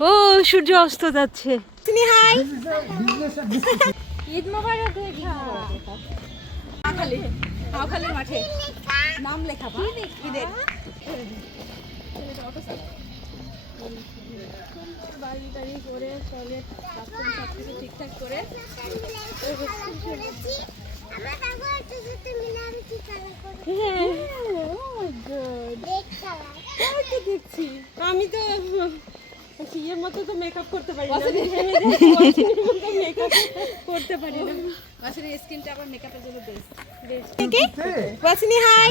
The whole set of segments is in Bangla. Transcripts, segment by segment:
ও সূর্য অস্ত যাচ্ছে। হাই। ঈদ মোবারক হাওখালির মাঠে। নাম লেখা ঈদের বাড়ি টাড়ি করে টয়লেট বাথরুম সব কিছু ঠিকঠাক করে হ্যাঁ দেখ কালার আমি আমি তো ইয়ের মতো তো মেকআপ করতে পারি না। মেকআপ করতে পারি না। আসলে স্কিনটা আবার মেকআপের জন্য বেস্ট হাই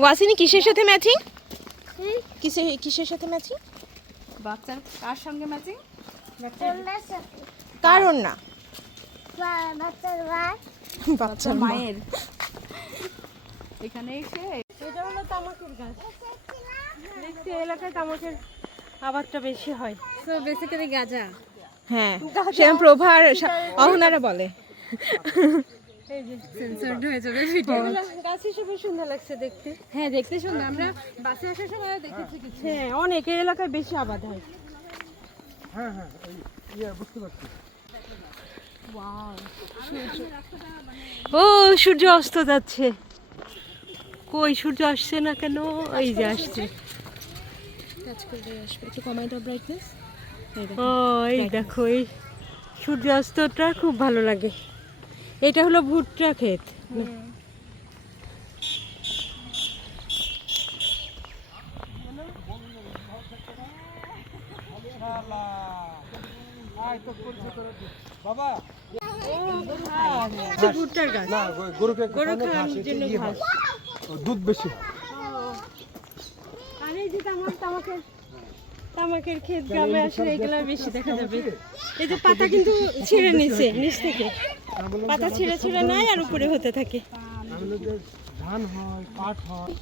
ওয়াসিনি কিসের সাথে ম্যাচিং কিসে কিসের সাথে ম্যাচিং? বাচ্চার কার সঙ্গে ম্যাচিং? কারণ না। বাচ্চার ভাই বাচ্চার মায়ের। এখানে এসে এটা হলো তামাকের গাছ। দেখছি এলাকায় তামাকের আবাদটা বেশি হয়। তো বেসিক্যালি গাজা। হ্যাঁ সেরকম প্রভার অহনারা বলে। এই যে সেন্সরড হয়ে যাবে ভিডিও এগুলো গাছ হিসেবে সুন্দর লাগছে দেখতে। হ্যাঁ দেখতে সুন্দর। আমরা বাসে আসার সময় দেখেছি কিছু। হ্যাঁ অনেক। এই এলাকায় বেশি আবাদ হয়। ও সূর্য অস্ত যাচ্ছে। কই সূর্য আসছে না কেন? এই যে আসছে টাচ করে আসবে। একটু কমাই দাও ব্রাইটনেস ও এই দেখো এই সূর্যাস্তটা খুব ভালো লাগে। এটা হলো ভুট্টা ক্ষেত। এটা ভুট্টার গাছ। গরুকে গরু খাওয়ানোর জন্য ঘাস। দুধ বেশি। আর এই যে তামাক তামাকের তামাকের ক্ষেত গ্রামে আসলে এগুলো বেশি দেখা যাবে। এই যে পাতা কিন্তু ছিঁড়ে নিছে নিচ থেকে। পাতা ছিঁড়ে ছিঁড়ে নাই আর উপরে হতে থাকে। ধান হয় পাট হয়।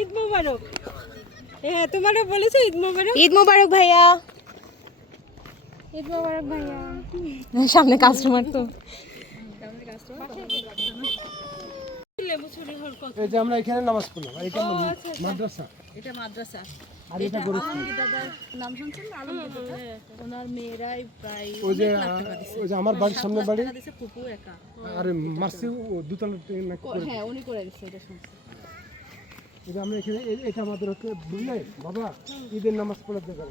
ঈদ মোবারক। হ্যাঁ তোমারও বলেছ ঈদ মোবারক? ঈদ মোবারক ভাইয়া। ঈদ মোবারক ভাইয়া। সামনে কাস্টমার তো। এই যে আমরা এখানে নামাজ পড়লাম এটা মাদ্রাসা। এটা মাদ্রাসা। আর এটা গরু নাম শুনছেন না? আলমগীর দাদা? ওনার মেয়েরাই প্রায় ওই যে ওই যে আমার বাড়ির সামনে বাড়ি? ফুপু একা। আর মাসি ও দুতলা ট্রেন নাকি করে হ্যাঁ উনি করে দিচ্ছে এটা শুনছি। যে আমরা এখানে এটা আমাদের হচ্ছে বুঝলে বাবা ঈদের নামাজ পড়ার জায়গা।